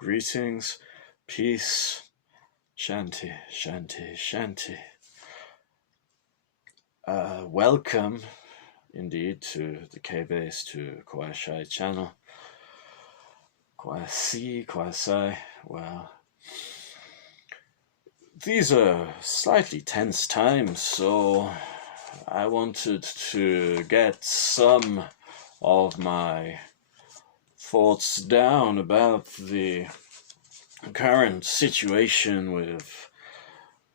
Greetings, peace, shanti, shanti, shanti. Welcome, indeed, to the K-Base to Kowasi channel. Kowasi, well, these are slightly tense times, so I wanted to get some of my thoughts down about the current situation with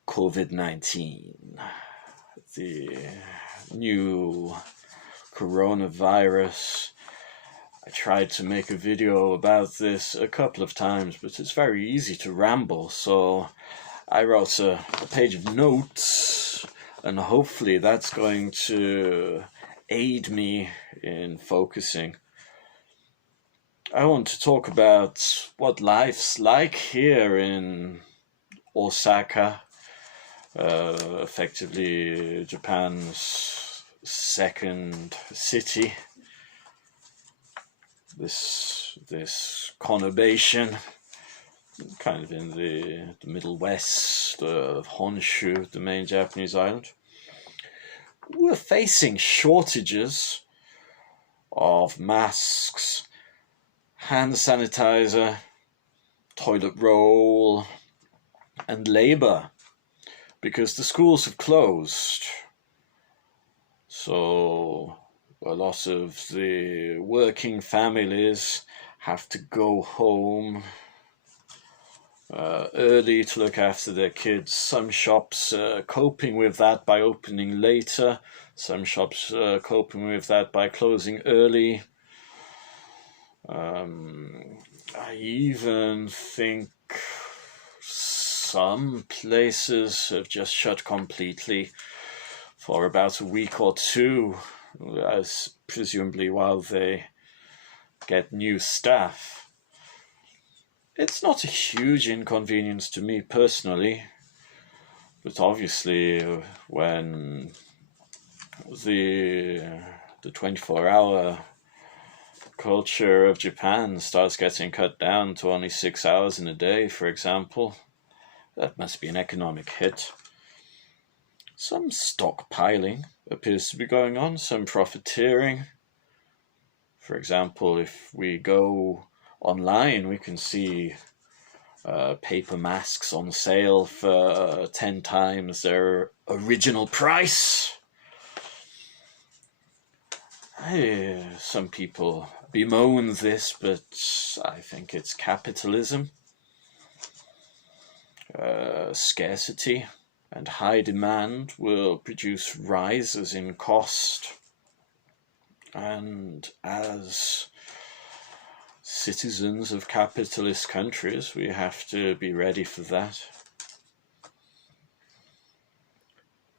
COVID-19, the new coronavirus. I tried to make a video about this a couple of times, but it's very easy to ramble, so I wrote a page of notes, and hopefully that's going to aid me in focusing. I want to talk about what life's like here in Osaka, effectively Japan's second city. This conurbation, kind of in the middle west of Honshu, the main Japanese island. We're facing shortages of masks, hand sanitizer, toilet roll, and labor, because the schools have closed. So a lot of the working families have to go home early to look after their kids. Some shops coping with that by opening later. Some shops coping with that by closing early. I even think some places have just shut completely for about a week or two, as presumably while they get new staff. It's not a huge inconvenience to me personally, but obviously when the 24-hour culture of Japan starts getting cut down to only 6 hours in a day, for example, that must be an economic hit. Some stockpiling appears to be going on, some profiteering. For example, if we go online, we can see paper masks on sale for 10 times their original price. Some people bemoan this, but I think it's capitalism. Scarcity and high demand will produce rises in cost, and as citizens of capitalist countries, we have to be ready for that.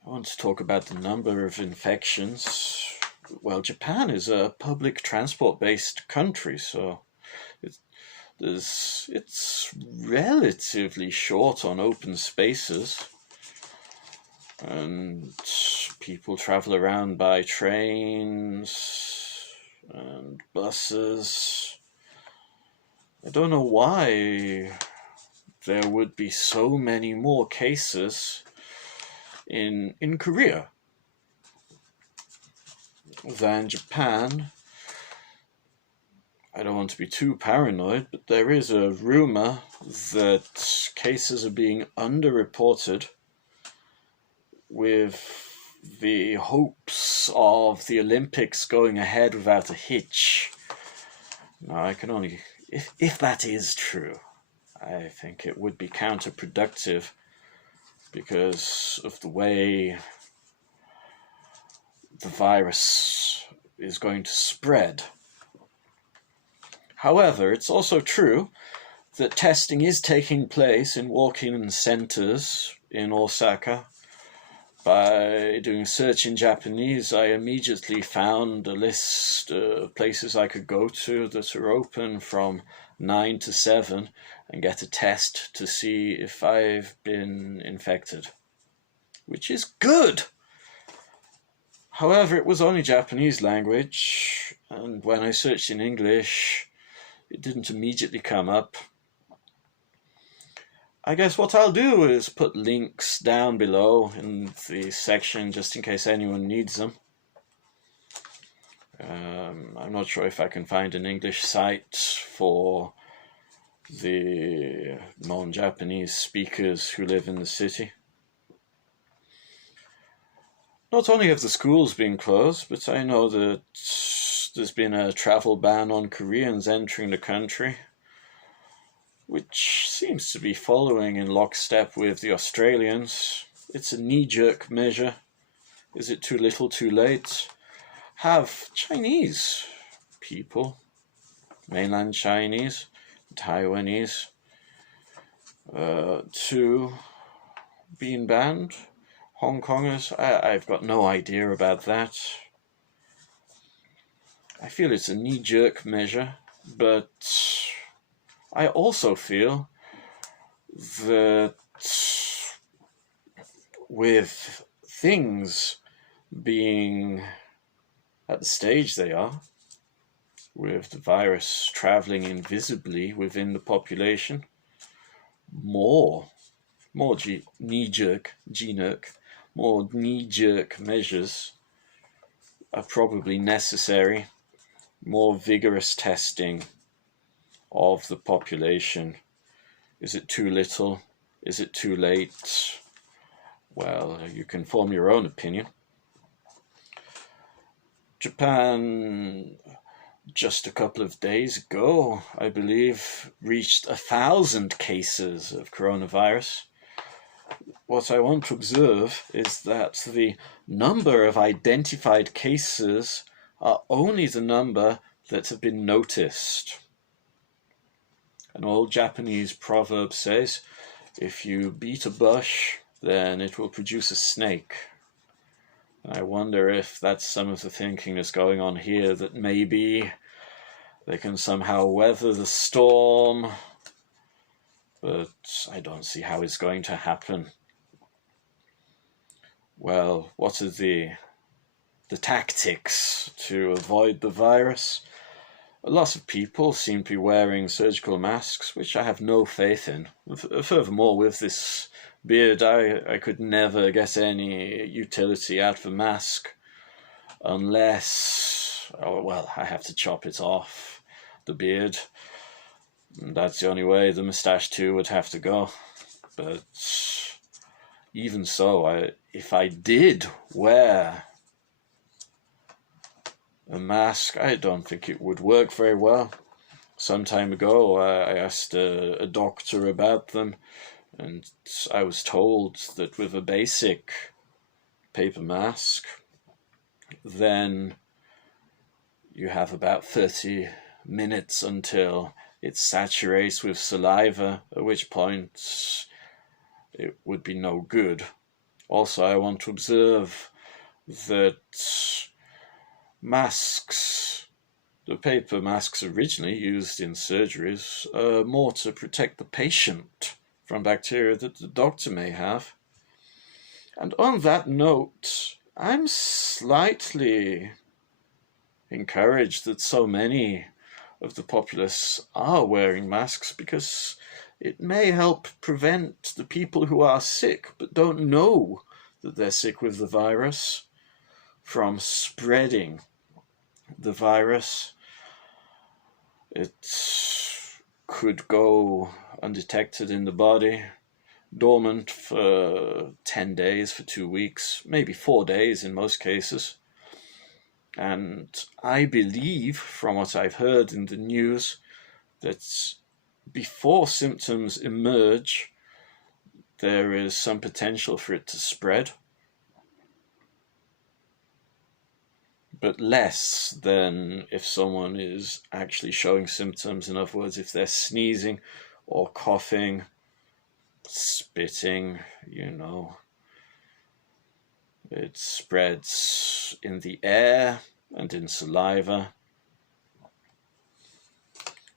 I want to talk about the number of infections. Well, Japan is a public transport-based country, so it's relatively short on open spaces, and people travel around by trains and buses. I don't know why there would be so many more cases in Korea than Japan. I don't want to be too paranoid, but there is a rumor that cases are being underreported, with the hopes of the Olympics going ahead without a hitch. Now, I can only, if that is true, I think it would be counterproductive because of the way the virus is going to spread. However, it's also true that testing is taking place in walk-in centers in Osaka. By doing a search in Japanese, I immediately found a list of places I could go to that are open from 9 to 7 and get a test to see if I've been infected, which is good. However, it was only Japanese language, and when I searched in English, it didn't immediately come up. I guess what I'll do is put links down below in the section just in case anyone needs them. I'm not sure if I can find an English site for the non-Japanese speakers who live in the city. Not only have the schools been closed, but I know that there's been a travel ban on Koreans entering the country, which seems to be following in lockstep with the Australians. It's a knee-jerk measure. Is it too little, too late? Have Chinese people, mainland Chinese, Taiwanese, to being banned? Hong Kongers? I've got no idea about that. I feel it's a knee-jerk measure, but I also feel that with things being at the stage they are, with the virus traveling invisibly within the population, more knee-jerk measures are probably necessary. More vigorous testing of the population. Is it too little? Is it too late? Well, you can form your own opinion. Japan, just a couple of days ago, I believe, reached 1,000 cases of coronavirus. What I want to observe is that the number of identified cases are only the number that have been noticed. An old Japanese proverb says, if you beat a bush, then it will produce a snake. And I wonder if that's some of the thinking that's going on here, that maybe they can somehow weather the storm, but I don't see how it's going to happen. Well, what are the tactics to avoid the virus? A lot of people seem to be wearing surgical masks, which I have no faith in. Furthermore, with this beard, I could never get any utility out of a mask unless, I have to chop it off, the beard. And that's the only way. The moustache too would have to go. But even so, if I did wear a mask, I don't think it would work very well. Some time ago, I asked a doctor about them, and I was told that with a basic paper mask, then you have about 30 minutes until it saturates with saliva, at which point it would be no good. Also, I want to observe that masks, the paper masks originally used in surgeries, are more to protect the patient from bacteria that the doctor may have. And on that note, I'm slightly encouraged that so many of the populace are wearing masks, because it may help prevent the people who are sick but don't know that they're sick with the virus from spreading the virus. It could go undetected in the body, dormant for 10 days, for 2 weeks, maybe 4 days in most cases. And I believe, from what I've heard in the news, that before symptoms emerge, there is some potential for it to spread, but less than if someone is actually showing symptoms. In other words, if they're sneezing or coughing, spitting, it spreads in the air and in saliva.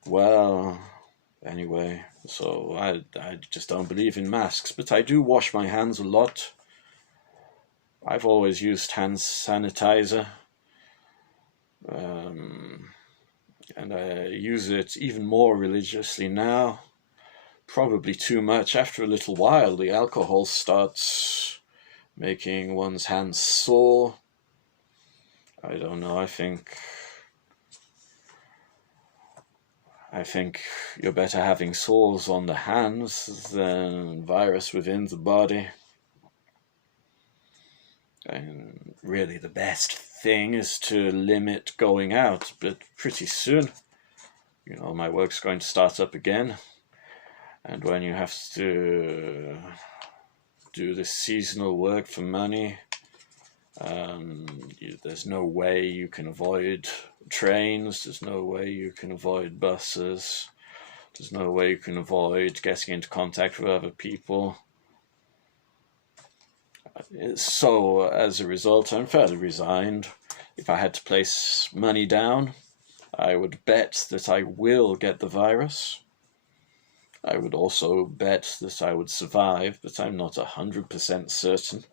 Well, anyway, so I just don't believe in masks, but I do wash my hands a lot. I've always used hand sanitizer, and I use it even more religiously now. probably too much. After a little while, the alcohol starts making one's hands sore. I don't know, I think you're better having sores on the hands than virus within the body. And really the best thing is to limit going out, but pretty soon, my work's going to start up again. And when you have to do this seasonal work for money, there's no way you can avoid trains, there's no way you can avoid buses, there's no way you can avoid getting into contact with other people. So as a result, I'm fairly resigned. If I had to place money down, I would bet that I will get the virus. I would also bet that I would survive, but I'm not 100% certain.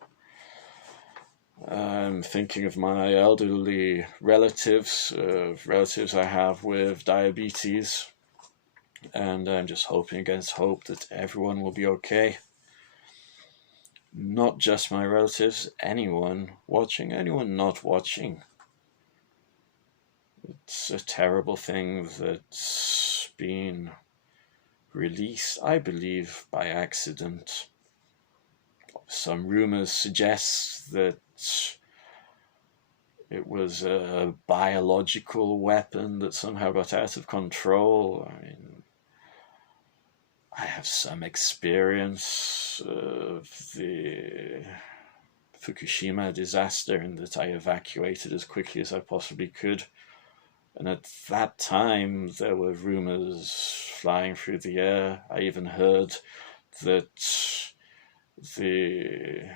I'm thinking of my elderly relatives I have with diabetes, and I'm just hoping against hope that everyone will be okay. Not just my relatives, anyone watching, anyone not watching. It's a terrible thing that's been released, I believe, by accident. Some rumors suggest that it was a biological weapon that somehow got out of control. I have some experience of the Fukushima disaster in that I evacuated as quickly as I possibly could. And at that time, there were rumors flying through the air. I even heard that the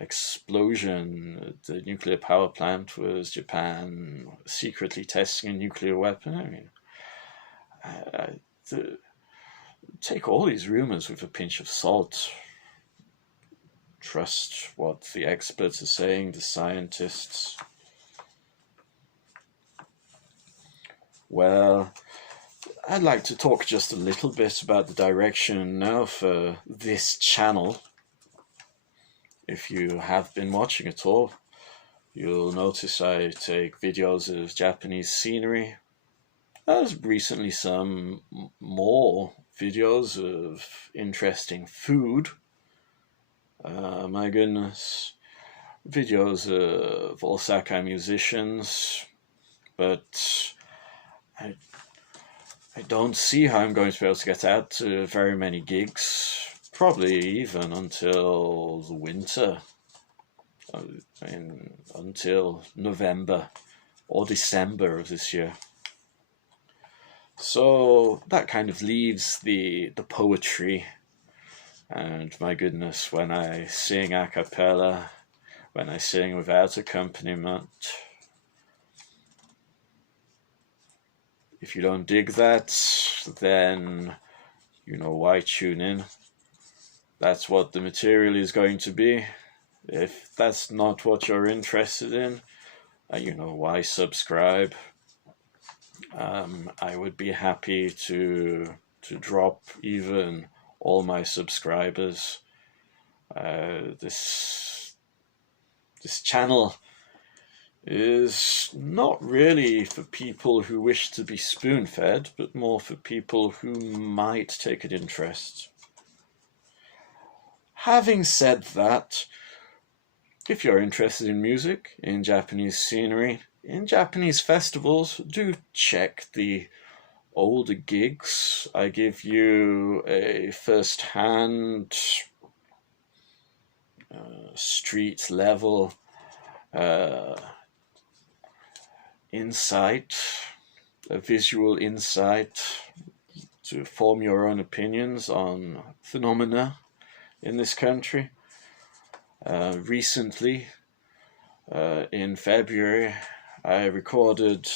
explosion at the nuclear power plant was Japan secretly testing a nuclear weapon. Take all these rumors with a pinch of salt. Trust what the experts are saying, the scientists. Well, I'd like to talk just a little bit about the direction now for this channel. If you have been watching at all, you'll notice I take videos of Japanese scenery. There's recently some more videos of interesting food. My goodness. Videos of Osaka musicians. But I don't see how I'm going to be able to get out to very many gigs. Probably even until the winter. Until November or December of this year. So that kind of leaves the poetry. And my goodness, when I sing a cappella, when I sing without accompaniment, if you don't dig that, then you know why tune in. That's what the material is going to be. If that's not what you're interested in, you know why subscribe. I would be happy to drop even all my subscribers. This channel is not really for people who wish to be spoon-fed, but more for people who might take an interest. Having said that, if you're interested in music, in Japanese scenery, in Japanese festivals, do check the older gigs. I give you a first-hand, street level insight, a visual insight to form your own opinions on phenomena in this country. Recently, in February, I recorded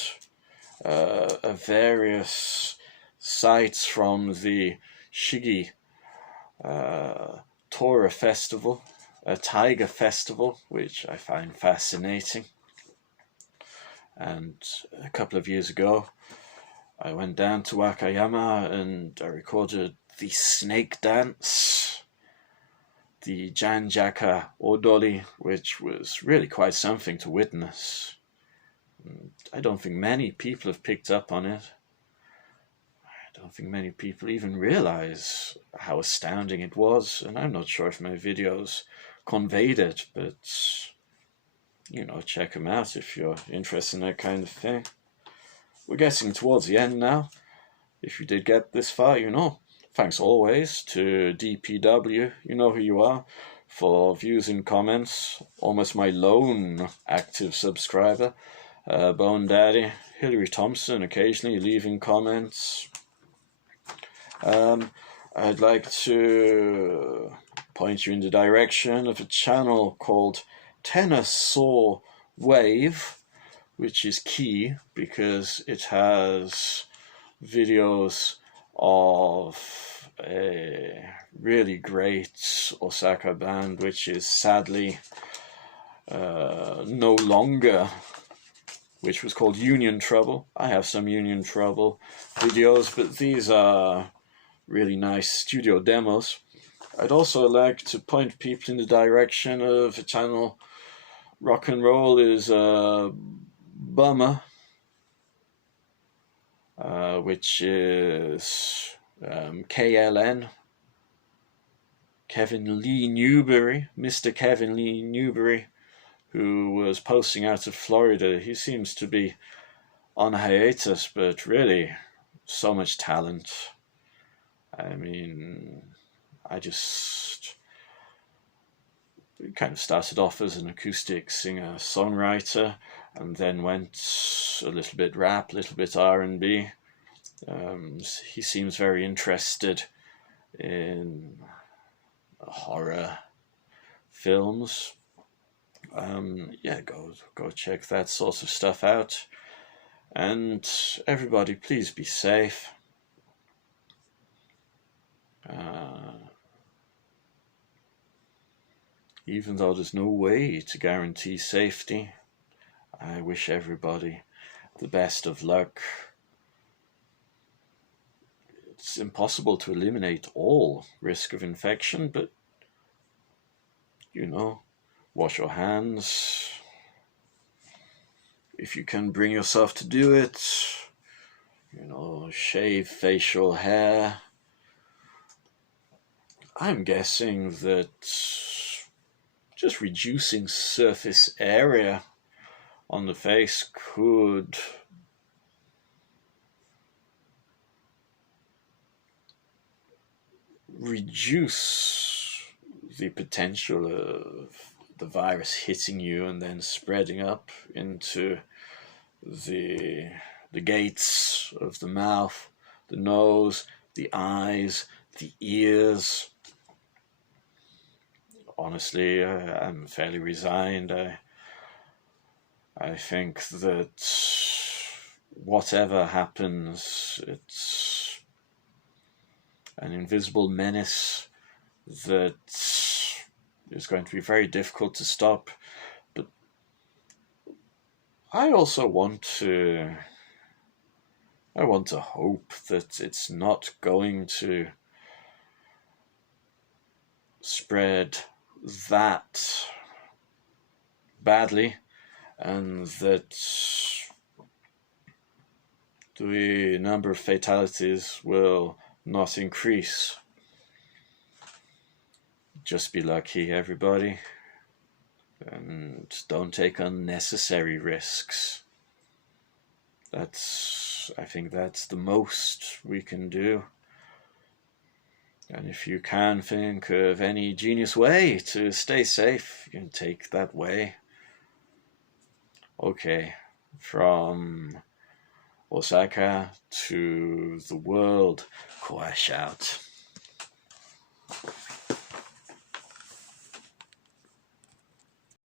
various sites from the Shigi Tora Festival, a tiger festival, which I find fascinating. And a couple of years ago, I went down to Wakayama and I recorded the snake dance, the Janjaka Odori, which was really quite something to witness. I don't think many people have picked up on it. I don't think many people even realize how astounding it was, and I'm not sure if my videos conveyed it, but check them out if you're interested in that kind of thing. We're getting towards the end now. If you did get this far, thanks always to DPW, you know who you are, for views and comments. Almost my lone active subscriber. Bone Daddy, Hillary Thompson, occasionally leaving comments. I'd like to point you in the direction of a channel called Tenor Saw Wave, which is key because it has videos of a really great Osaka band, which is sadly no longer, which was called Union Trouble. I have some Union Trouble videos, but these are really nice studio demos. I'd also like to point people in the direction of a channel, Rock and Roll is a Bummer, which is KLN, Kevin Lee Newberry, Mr. Kevin Lee Newberry, who was posting out of Florida. He seems to be on hiatus, but really so much talent. I mean, I just kind of started off as an acoustic singer-songwriter and then went a little bit rap, a little bit R&B. He seems very interested in horror films. Go check that sort of stuff out. And everybody, please be safe. Even though there's no way to guarantee safety, I wish everybody the best of luck. It's impossible to eliminate all risk of infection, but wash your hands. If you can bring yourself to do it, shave facial hair. I'm guessing that just reducing surface area on the face could reduce the potential of the virus hitting you and then spreading up into the gates of the mouth, the nose, the eyes, the ears. Honestly, I'm fairly resigned. I think that whatever happens, it's an invisible menace that is going to be very difficult to stop. But I also want to hope that it's not going to spread that badly, and that the number of fatalities will not increase. Just be lucky, everybody, and don't take unnecessary risks. I think that's the most we can do. And if you can think of any genius way to stay safe, you can take that way. Okay, from Osaka to the world, Kowasi out.